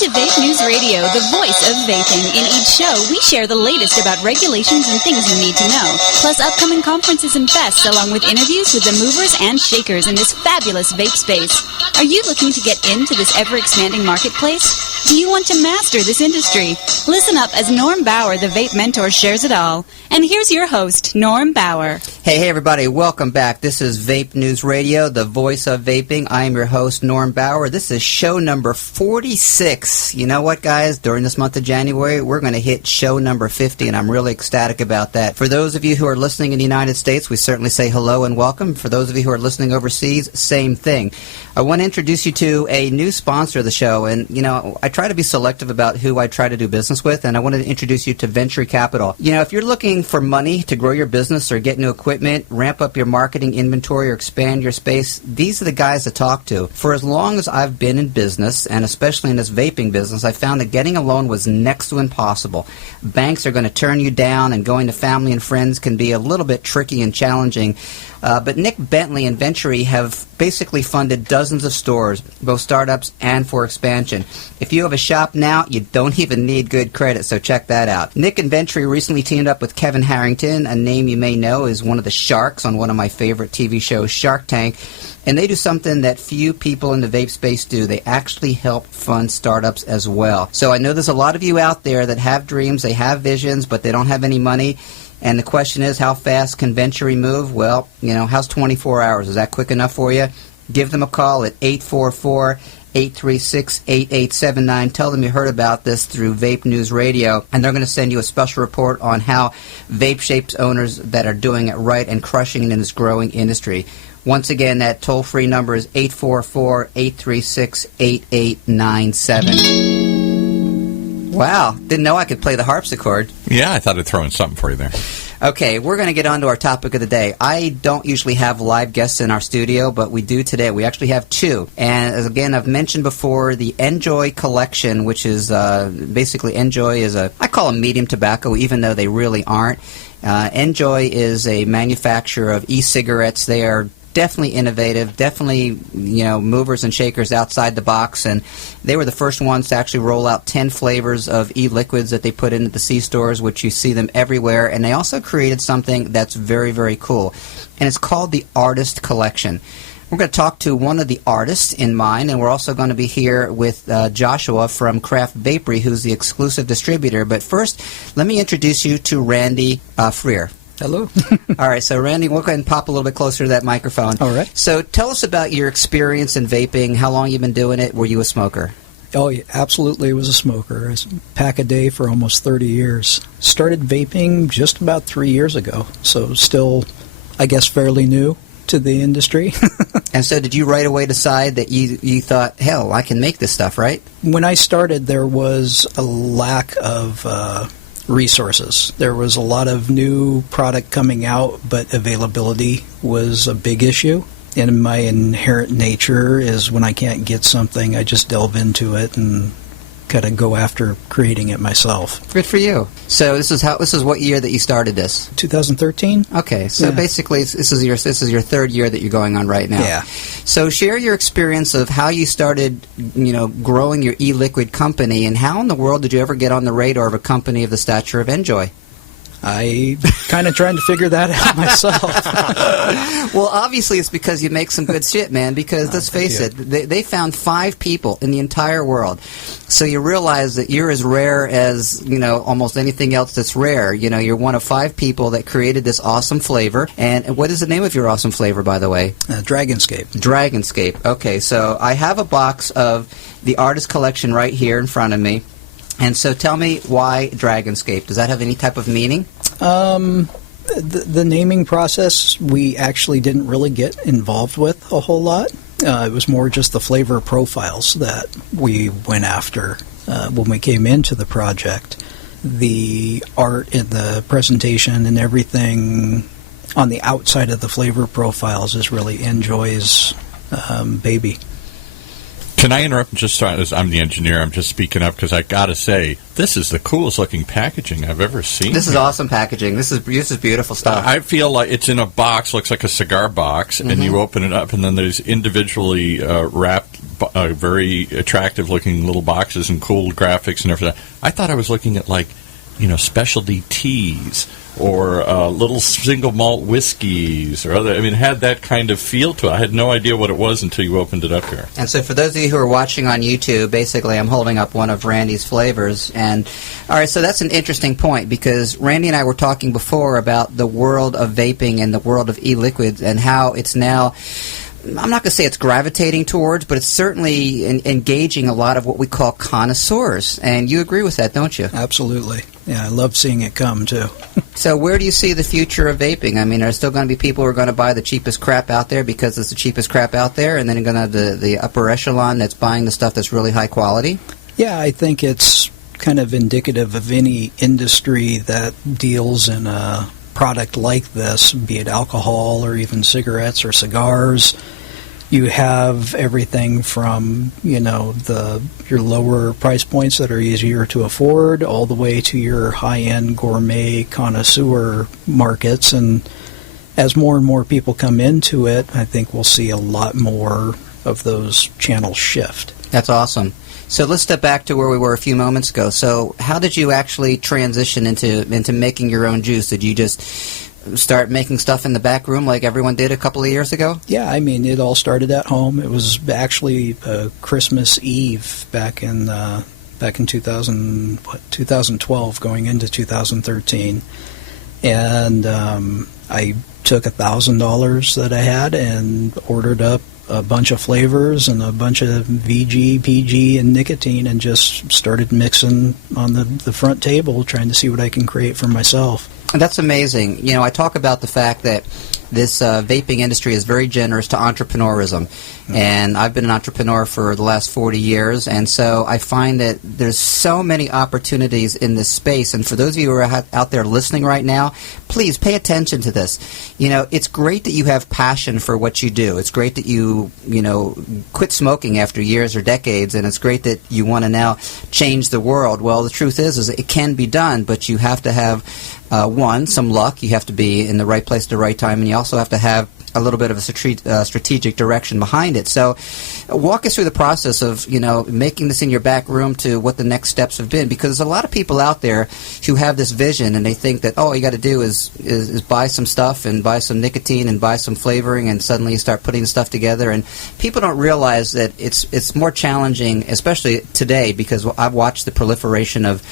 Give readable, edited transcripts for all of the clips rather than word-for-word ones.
to Vape News Radio, the voice of vaping. In each show, we share the latest about regulations and things you need to know, plus upcoming conferences and fests, along with interviews with the movers and shakers in this fabulous vape space. Are you looking to get into this ever-expanding marketplace? Do you want to master this industry? Listen up as Norm Bauer, the Vape Mentor, shares it all. And here's your host, Norm Bauer. Hey, everybody. Welcome back. This is Vape News Radio, the voice of vaping. I am your host, Norm Bauer. This is show number 46. You know what, guys? During this month of January, we're going to hit show number 50, and I'm really ecstatic about that. For those of you who are listening in the United States, we certainly say hello and welcome. For those of you who are listening overseas, same thing. I want to introduce you to a new sponsor of the show, and, you know, I try to be selective about who I try to do business with, and I want to introduce you to Venture Capital. You know, if you're looking for money to grow your business or get new equipment, ramp up your marketing inventory, or expand your space, these are the guys to talk to. For as long as I've been in business, and especially in this vaping business, I found that getting a loan was next to impossible. Banks are going to turn you down, and going to family and friends can be a little bit tricky and challenging. But Nick Bentley and Venturi have basically funded dozens of stores, both startups and for expansion. If you have a shop now, you don't even need good credit, so check that out. Nick and Venturi recently teamed up with Kevin Harrington, a name you may know is one of the sharks on one of my favorite TV shows, Shark Tank. And they do something that few people in the vape space do. They actually help fund startups as well. So I know there's a lot of you out there that have dreams, they have visions, but they don't have any money. And the question is, how fast can Venturi move? Well, you know, how's 24 hours? Is that quick enough for you? Give them a call at 844-836-8879. Tell them you heard about this through Vape News Radio, and they're going to send you a special report on how Vape Shapes owners that are doing it right and crushing it in this growing industry. Once again, that toll-free number is 844-836-8897. Wow, didn't know I could play the harpsichord. Yeah, I thought I'd throw in something for you there. Okay, we're going to get on to our topic of the day. I don't usually have live guests in our studio, but we do today. We actually have two. And as again, I've mentioned before, the Enjoy collection, which is basically Enjoy is I call them medium tobacco, even though they really aren't. Enjoy is a manufacturer of e-cigarettes. They are definitely innovative, definitely, you know, movers and shakers outside the box, and they were the first ones to actually roll out 10 flavors of e-liquids that they put into the C-stores, which you see them everywhere, and they also created something that's very, very cool, and it's called the Artist Collection. We're going to talk to one of the artists in mind, and we're also going to be here with Joshua from Craft Vapery, who's the exclusive distributor, but first, let me introduce you to Randy Freer. Hello. All right, so Randy, we'll go ahead and pop a little bit closer to that microphone. All right. So tell us about your experience in vaping, how long you've been doing it, were you a smoker? Oh, yeah, absolutely was a smoker. I pack a day for almost 30 years. Started vaping just about 3 years ago, so still, I guess, fairly new to the industry. And so did you right away decide that you thought, hell, I can make this stuff, right? When I started, there was a lack of resources. There was a lot of new product coming out, but availability was a big issue. And my inherent nature is when I can't get something, I just delve into it and kind of go after creating it myself. Good for you. So this is what year that you started this? 2013. Okay, so basically this is your third year that you're going on right now. Yeah. So share your experience of how you started, you know, growing your e-liquid company, and how in the world did you ever get on the radar of a company of the stature of Enjoy? I kind of trying to figure that out myself. Well, obviously it's because you make some good shit, man, because let's face it, they found 5 people in the entire world. So you realize that you're as rare as, you know, almost anything else that's rare. You know, you're one of 5 people that created this awesome flavor. And what is the name of your awesome flavor, by the way? Dragonscape. Dragonscape. Okay, so I have a box of the Artist Collection right here in front of me. And so tell me, why Dragonscape? Does that have any type of meaning? The naming process we actually didn't really get involved with a whole lot. It was more just the flavor profiles that we went after when we came into the project. The art and the presentation and everything on the outside of the flavor profiles is really Enjoy's baby. Can I interrupt? Just as I'm the engineer, I'm just speaking up because I got to say, this is the coolest looking packaging I've ever seen. This is awesome packaging. This is beautiful stuff. I feel like it's in a box, looks like a cigar box, and you open it up, and then there's individually wrapped very attractive-looking little boxes and cool graphics and everything. I thought I was looking at, like, specialty teas or little single malt whiskeys or other. I mean, it had that kind of feel to it. I had no idea what it was until you opened it up here. And so for those of you who are watching on YouTube, basically I'm holding up one of Randy's flavors. And all right, so that's an interesting point because Randy and I were talking before about the world of vaping and the world of e-liquids and how it's now, I'm not going to say it's gravitating towards, but it's certainly engaging a lot of what we call connoisseurs. And you agree with that, don't you? Absolutely. Yeah, I love seeing it come, too. So where do you see the future of vaping? I mean, are there still going to be people who are going to buy the cheapest crap out there because it's the cheapest crap out there, and then you're going to have the upper echelon that's buying the stuff that's really high quality? Yeah, I think it's kind of indicative of any industry that deals in a product like this, be it alcohol or even cigarettes or cigars. You have everything from, your lower price points that are easier to afford all the way to your high-end gourmet connoisseur markets. And as more and more people come into it, I think we'll see a lot more of those channels shift. That's awesome. So let's step back to where we were a few moments ago. So how did you actually transition into making your own juice? Did you just start making stuff in the back room like everyone did a couple of years ago? Yeah, I mean, it all started at home. It was actually Christmas Eve back in 2012, going into 2013, and I took $1,000 that I had and ordered up a bunch of flavors and a bunch of VG, PG, and nicotine, and just started mixing on the front table, trying to see what I can create for myself. And that's amazing. I talk about the fact that this vaping industry is very generous to entrepreneurism. And I've been an entrepreneur for the last 40 years, and so I find that there's so many opportunities in this space. And for those of you who are out there listening right now, please pay attention to this. It's great that you have passion for what you do. It's great that you quit smoking after years or decades, and it's great that you want to now change the world. Well, the truth is it can be done, but you have to have some luck. You have to be in the right place at the right time, and you also have to have a little bit of a strategic direction behind it. So walk us through the process of, making this in your back room to what the next steps have been, because there's a lot of people out there who have this vision and they think that, all you got to do is buy some stuff and buy some nicotine and buy some flavoring, and suddenly you start putting stuff together. And people don't realize that it's more challenging, especially today, because I've watched the proliferation of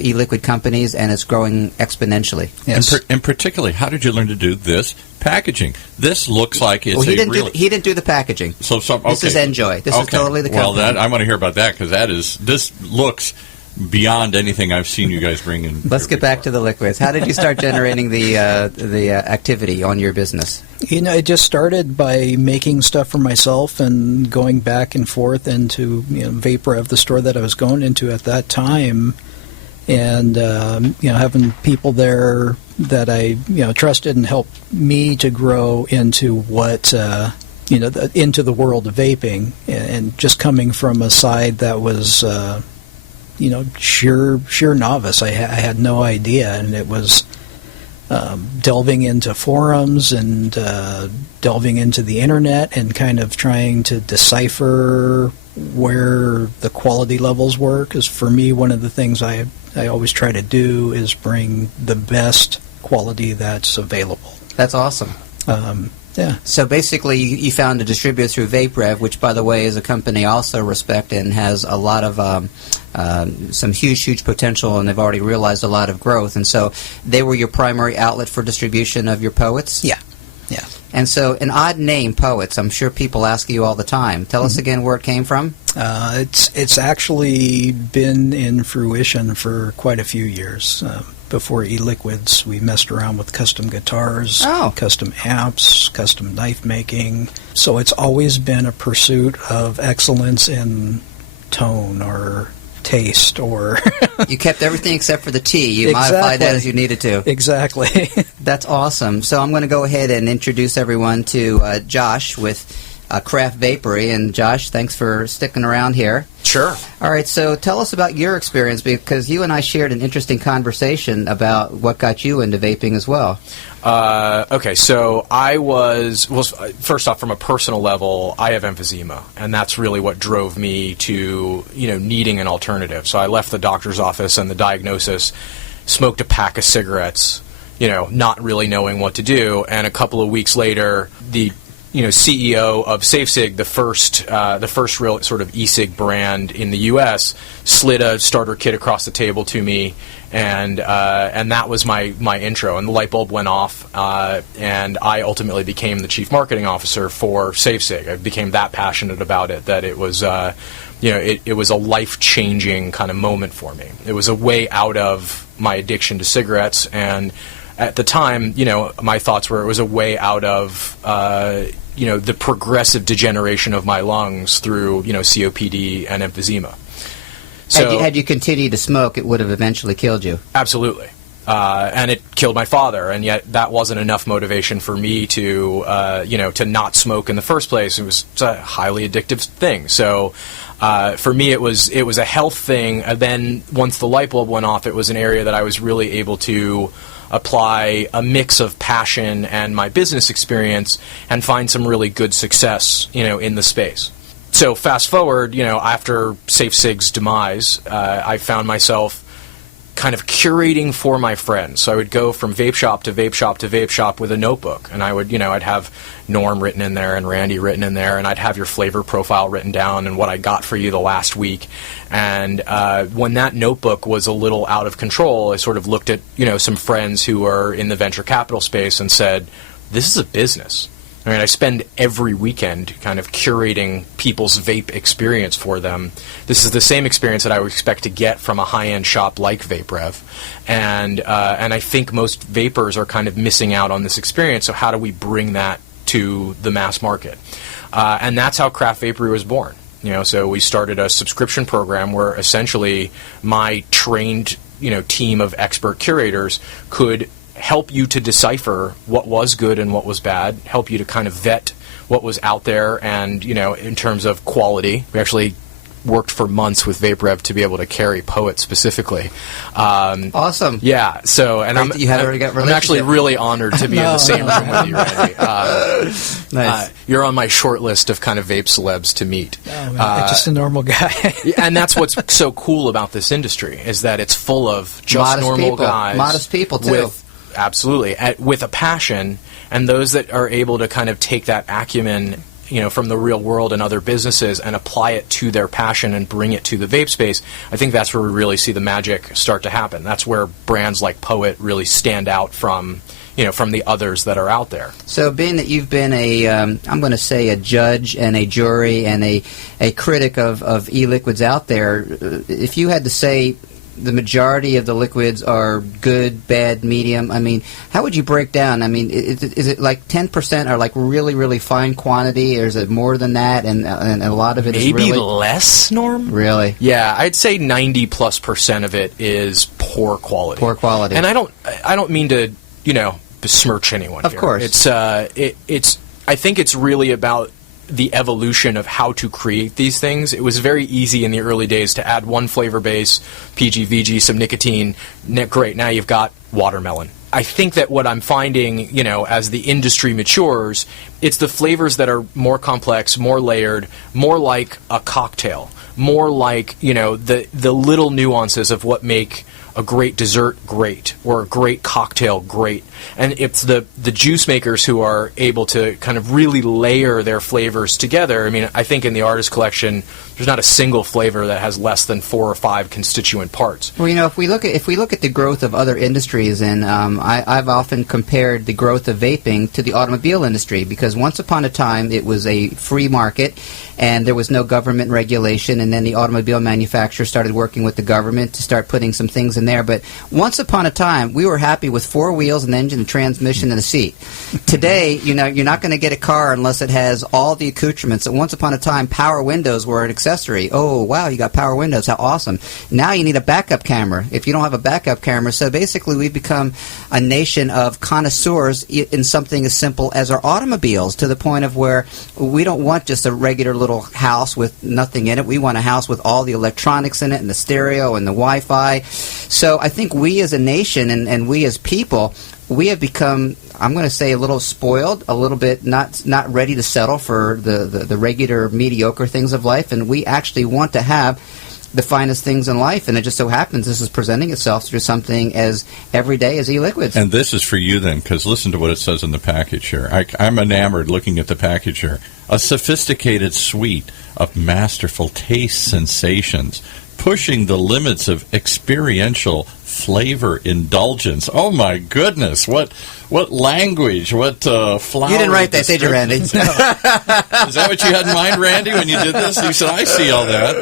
e-liquid companies, and it's growing exponentially. Yes. And particularly, how did you learn to do this packaging? This looks like it's he didn't do the packaging. This is Enjoy. This is totally the company. Well, I want to hear about that, because this looks beyond anything I've seen you guys bring in. Let's get back to the liquids. How did you start generating the activity on your business? It just started by making stuff for myself and going back and forth into VapeRev, the store that I was going into at that time, and having people there that I trusted and helped me to grow into what into the world of vaping, and just coming from a side that was sheer novice. I had no idea, and it was delving into forums and delving into the internet and kind of trying to decipher where the quality levels were, because for me, one of the things I always try to do is bring the best quality that's available. That's awesome. Yeah. So basically, you found a distributor through VapeRev, which, by the way, is a company I also respect and has a lot of some huge potential, and they've already realized a lot of growth. And so they were your primary outlet for distribution of your P.O.E.Ts? Yeah. And so an odd name, P.O.E.Ts, I'm sure people ask you all the time. Tell us again where it came from. It's actually been in fruition for quite a few years. Before e-liquids, we messed around with custom guitars, custom amps, custom knife making. So it's always been a pursuit of excellence in tone or taste, or you kept everything except for the tea. You modified that as you needed to. Exactly. That's awesome. So I'm going to go ahead and introduce everyone to Josh with Craft Vapory. And Josh, thanks for sticking around here. Sure. All right, so tell us about your experience, because you and I shared an interesting conversation about what got you into vaping as well. Okay, so I was first off, from a personal level, I have emphysema, and that's really what drove me to, needing an alternative. So I left the doctor's office and the diagnosis, smoked a pack of cigarettes, not really knowing what to do, and a couple of weeks later, the CEO of SafeSig, the first real sort of e-cig brand in the U.S., slid a starter kit across the table to me, and that was my intro. And the light bulb went off, and I ultimately became the chief marketing officer for SafeSig. I became that passionate about it that it was, it was a life-changing kind of moment for me. It was a way out of my addiction to cigarettes, and at the time, my thoughts were it was a way out of the progressive degeneration of my lungs through, COPD and emphysema. So, had you continued to smoke, it would have eventually killed you. Absolutely. And it killed my father, and yet that wasn't enough motivation for me to, to not smoke in the first place. It's a highly addictive thing. So for me, it was a health thing. And then once the light bulb went off, it was an area that I was really able to apply a mix of passion and my business experience and find some really good success, in the space. So fast forward, after SafeSig's demise, I found myself kind of curating for my friends. So I would go from vape shop to vape shop to vape shop with a notebook, and I would, I'd have Norm written in there and Randy written in there, and I'd have your flavor profile written down and what I got for you the last week. And when that notebook was a little out of control, I sort of looked at, some friends who are in the venture capital space and said, this is a business. I mean, I spend every weekend kind of curating people's vape experience for them. This is the same experience that I would expect to get from a high-end shop like VapeRev. And I think most vapors are kind of missing out on this experience, so how do we bring that to the mass market? And that's how Craft Vapory was born. So we started a subscription program where essentially my trained, team of expert curators could help you to decipher what was good and what was bad, help you to kind of vet what was out there, and, in terms of quality. We actually worked for months with VapeRev to be able to carry P.O.E.T specifically. Awesome. Yeah. So, and I'm actually really honored to be in the same room with you, Randy. Nice. You're on my short list of kind of vape celebs to meet. Oh, man, just a normal guy. And that's what's so cool about this industry, is that it's full of just normal guys. Modest people, too. Absolutely. With a passion, and those that are able to kind of take that acumen, from the real world and other businesses and apply it to their passion and bring it to the vape space. I think that's where we really see the magic start to happen. That's where brands like P.O.E.T really stand out from the others that are out there. So being that you've been I'm going to say a judge and a jury and a critic of e-liquids out there, if you had to say the majority of the liquids are good, bad, medium, I mean, how would you break down? I mean, is it like 10% are like really, really fine quantity, or is it more than that, and a lot of it is really... Maybe less, Norm? Really? Yeah, I'd say 90+% of it is poor quality. Poor quality. And I don't mean to, besmirch anyone here. Of course. It's I think it's really about the evolution of how to create these things. It was very easy in the early days to add one flavor base, PG, VG, some nicotine. Great, now you've got watermelon. I think that what I'm finding, as the industry matures, it's the flavors that are more complex, more layered, more like a cocktail, more like, the little nuances of what make a great dessert great, or a great cocktail great. And it's the juice makers who are able to kind of really layer their flavors together. I mean, I think in the artist collection, there's not a single flavor that has less than 4 or 5 constituent parts. Well, if we look at the growth of other industries, and I've often compared the growth of vaping to the automobile industry, because once upon a time it was a free market and there was no government regulation, and then the automobile manufacturer started working with the government to start putting some things in there. But once upon a time, we were happy with 4 wheels, an engine, a transmission, and a seat. Today, you're not going to get a car unless it has all the accoutrements. And once upon a time, power windows were an accessory. Oh, wow, you got power windows. How awesome. Now you need a backup camera if you don't have a backup camera. So basically, we've become a nation of connoisseurs in something as simple as our automobiles, to the point of where we don't want just a regular little house with nothing in it. We want a house with all the electronics in it, and the stereo and the Wi-Fi. So I think we as a nation and we as people we have become, I'm going to say, a little spoiled, a little bit not ready to settle for the regular mediocre things of life, and we actually want to have the finest things in life, and it just so happens this is presenting itself through something as everyday as e-liquids. And this is for you then, because listen to what it says in the package here. I'm enamored looking at the package here. A sophisticated suite of masterful taste sensations, pushing the limits of experiential flavor indulgence. Oh my goodness! What language? What flowery You didn't write that, did you, Randy? Is that what you had in mind, Randy, when you did this? You said, "I see all that."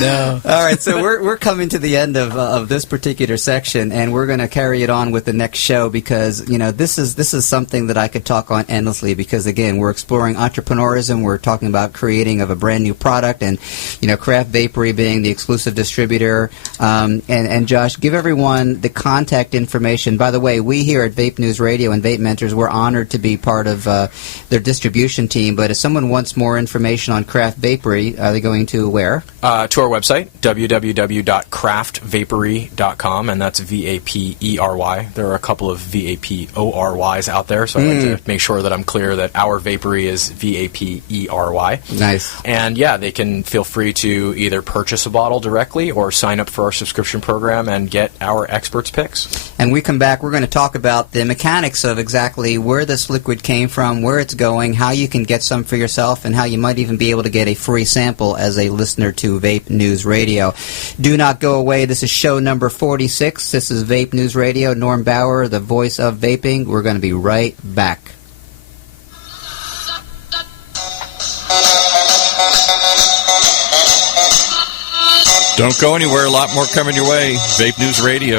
No. All right, so we're coming to the end of this particular section, and we're going to carry it on with the next show because this is something that I could talk on endlessly. Because again, we're exploring entrepreneurism. We're talking about creating of a brand new product, and Craft Vapery being the exclusive distributor. And Josh, give everyone the contact information. By the way, we here at Vape News Radio and VapeMentors, we're honored to be part of their distribution team. But if someone wants more information on Craft Vapery, are they going to where? To our website, www.craftvapery.com, and that's VAPERY. There are a couple of VAPORYs out there, so I'd like to make sure that I'm clear that our Vapery is VAPERY. Nice. And yeah, they can feel free to either purchase a bottle directly or sign up for our subscription program and get our experts' picks. And we come back, we're going to talk about the mechanics of exactly where this liquid came from, where it's going, how you can get some for yourself, and how you might even be able to get a free sample as a listener to Vape News Radio. Do not go away. This is show number 46. This is Vape News Radio. Norm Bauer, the voice of vaping. We're going to be right back. Don't go anywhere. A lot more coming your way. Vape News Radio.